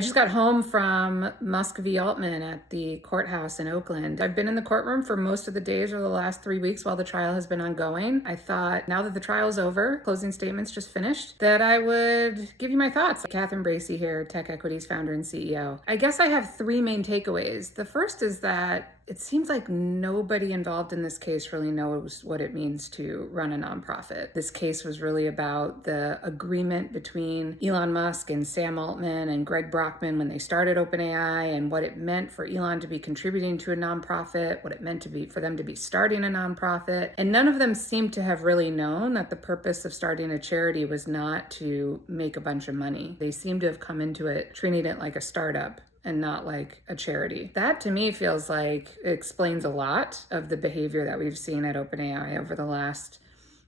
I just got home from Musk v. Altman at the courthouse in Oakland. I've been in the courtroom for most of the days or the last 3 weeks while the trial has been ongoing. I thought now that the trial's over, closing statements just finished, that I would give you my thoughts. Catherine Bracy here, Tech Equity's founder and CEO. I guess I have three main takeaways. The first is that it seems like nobody involved in this case really knows what it means to run a nonprofit. This case was really about the agreement between Elon Musk and Sam Altman and Greg Brockman when they started OpenAI, and what it meant for Elon to be contributing to a nonprofit, what it meant to be for them to be starting a nonprofit. And none of them seem to have really known that the purpose of starting a charity was not to make a bunch of money. They seem to have come into it treating it like a startup and not like a charity. That to me feels like it explains a lot of the behavior that we've seen at OpenAI over the last,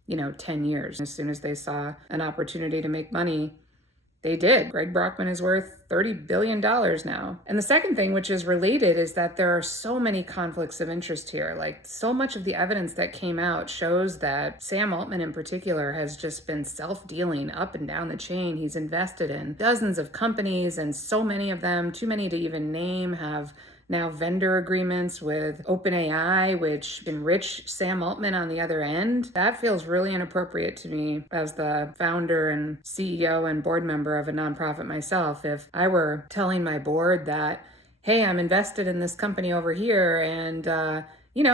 10 years. As soon as they saw an opportunity to make money, they did. Greg Brockman is worth $30 billion now. And the second thing, which is related, is that there are so many conflicts of interest here. Like, so much of the evidence that came out shows that Sam Altman in particular has just been self-dealing up and down the chain. He's invested in dozens of companies, and so many of them, too many to even name, have now vendor agreements with OpenAI, which enrich Sam Altman on the other end. That feels really inappropriate to me as the founder and CEO and board member of a nonprofit myself. If I were telling my board that, hey, I'm invested in this company over here, and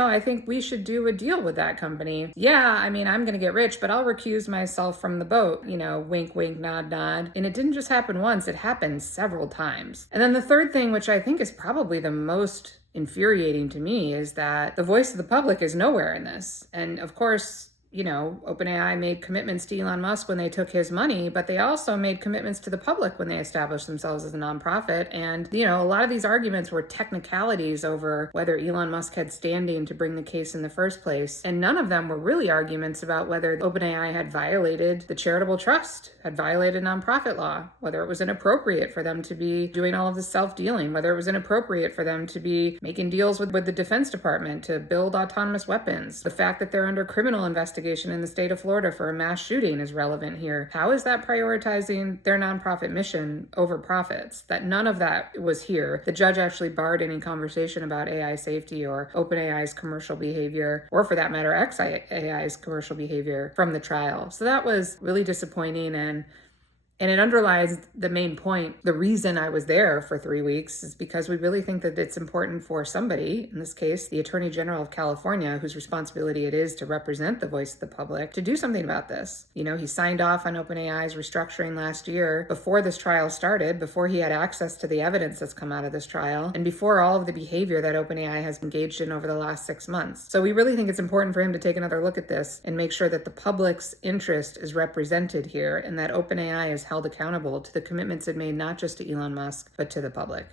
I think we should do a deal with that company. Yeah, I'm going to get rich, but I'll recuse myself from the boat. Wink, wink, nod, nod. And it didn't just happen once, it happened several times. And then the third thing, which I think is probably the most infuriating to me, is that the voice of the public is nowhere in this. And of course, OpenAI made commitments to Elon Musk when they took his money, but they also made commitments to the public when they established themselves as a nonprofit. And, a lot of these arguments were technicalities over whether Elon Musk had standing to bring the case in the first place. And none of them were really arguments about whether OpenAI had violated the charitable trust, had violated nonprofit law, whether it was inappropriate for them to be doing all of this self-dealing, whether it was inappropriate for them to be making deals with the Defense Department to build autonomous weapons. The fact that they're under criminal investigation in the state of Florida for a mass shooting is relevant here. How is that prioritizing their nonprofit mission over profits? That none of that was here. The judge actually barred any conversation about AI safety or OpenAI's commercial behavior, or for that matter, XAI's commercial behavior from the trial. So that was really disappointing, and it underlies the main point. The reason I was there for 3 weeks is because we really think that it's important for somebody, in this case, the Attorney General of California, whose responsibility it is to represent the voice of the public, to do something about this. He signed off on OpenAI's restructuring last year before this trial started, before he had access to the evidence that's come out of this trial, and before all of the behavior that OpenAI has engaged in over the last 6 months. So we really think it's important for him to take another look at this and make sure that the public's interest is represented here, and that OpenAI is held accountable to the commitments it made not just to Elon Musk, but to the public.